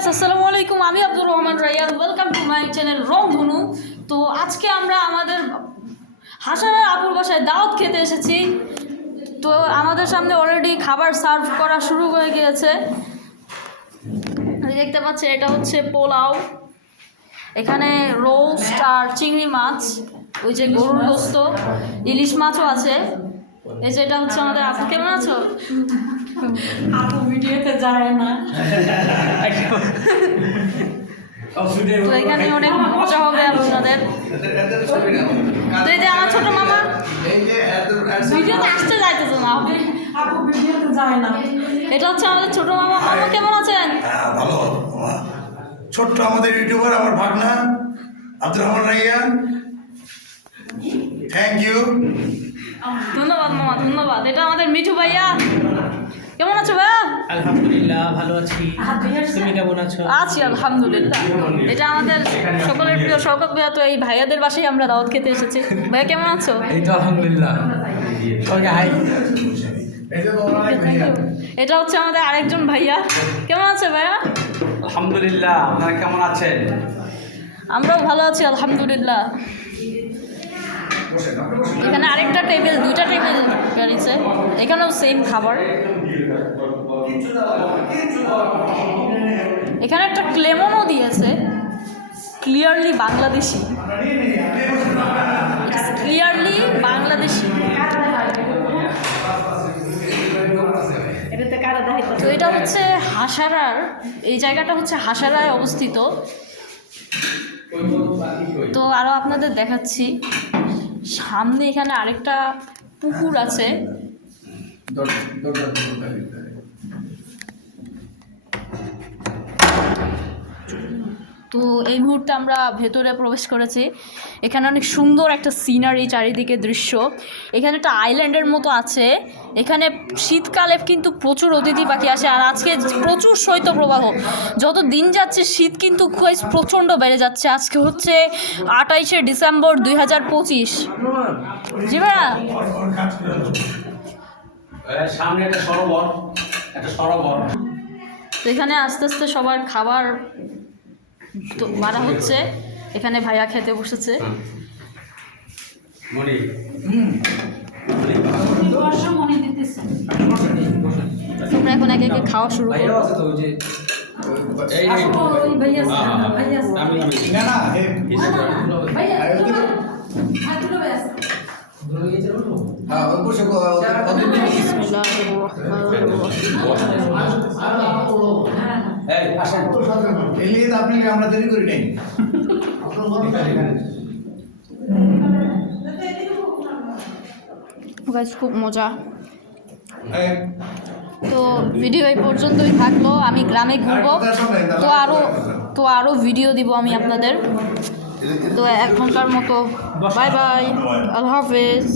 Guys, আসসালামু আলাইকুম। আমি Abdur Rahman Rayyan, welcome to my channel রংধনু। তো আজকে আমরা আমাদের হাসানের আপুর বাসায় দাওয়াত খেতে এসেছি। তো আমাদের সামনে অলরেডি খাবার সার্ভ করা শুরু হয়ে গিয়েছে। দেখতে পাচ্ছি এটা হচ্ছে পোলাও, এখানে রোস্ট আর চিংড়ি মাছ, ওই যে গরুর গোস্ত, ইলিশ মাছও আছে। এই যে এটা হচ্ছে আমাদের আপু। কেমন আছো? আপু ভিডিওতে যায় না। তো এখানে অনেক মজা হবে আপনাদের। তো এই যে আমার ছোট মামা ভিডিওতে আসতে যাইতেছে না, আপু ভিডিওতে যায় না। এটা হচ্ছে আমাদের ছোট মামা। মামা কেমন আছেন? ভালো। ছোট্ট আমাদের ইউটিউবার আমার ভাগনা আব্দুর রহমান রাইয়ান, থ্যাংক ইউ। ধন্যবাদ মামা, ধন্যবাদ। এটা আমাদের মিঠু ভাইয়া। কেমন আছো ভাইয়া? আলহামদুলিল্লাহ ভালো আছি। তুমি কেমন আছো? আছি আলহামদুলিল্লাহ। এটা আমাদের সকলের প্রিয় শওকত ভাইয়া। তো এই ভাইয়াদের বাসায় আমরা দাওয়াত খেতে এসেছি। ভাইয়া কেমন আছো? এই তো আলহামদুলিল্লাহ। সবাইকে হাই। এটা হচ্ছে আমাদের আরেকজন ভাইয়া। কেমন আছে ভাইয়া? আলহামদুলিল্লাহ। আপনারা কেমন আছেন? আমরাও ভালো আছি আলহামদুলিল্লাহ। এখানে আরেকটা টেবিল, দুইটা টেবিল গাড়িছে, এখানেও সেম খাবার। এখানে একটা ক্লেমনও দিয়েছে, ক্লিয়ারলি বাংলাদেশি, ক্লিয়ারলি বাংলাদেশি। তো এটা হচ্ছে হাসারার, এই জায়গাটা হচ্ছে হাসারায় অবস্থিত। তো আরও আপনাদের দেখাচ্ছি সামনে, এখানে আরেকটা পুকুর আছে। তো এই মুহূর্তে আমরা ভেতরে প্রবেশ করেছি। এখানে অনেক সুন্দর একটা সিনারি, চারিদিকে দৃশ্য। এখানে একটা আইল্যান্ডের মতো আছে। এখানে শীতকালে কিন্তু প্রচুর অতিথি পাখি আসে, আর আজকে প্রচুর শৈত্যপ্রবাহ। যত দিন যাচ্ছে শীত কিন্তু প্রচণ্ড বেড়ে যাচ্ছে। আজকে হচ্ছে 28শে ডিসেম্বর 2025। জি ভাইয়া, সামনে একটা সরোবর, একটা সরোবর। তো এখানে আস্তে আস্তে সবার খাবার তো বাড়া হচ্ছে। এখানে ভাইয়া খেতে বসেছে। মনি তোমরা এখন একে একে খাওয়া শুরু করো। এই আমরা দেরি করি নাই। খুব মজা। তো ভিডিও এই পর্যন্তই থাকলো। আমি গ্রামে ঘুরবো, তো আরো ভিডিও দিব আমি আপনাদের। তো এখনকার মতো বাই বাই, আল্লাহ হাফেজ।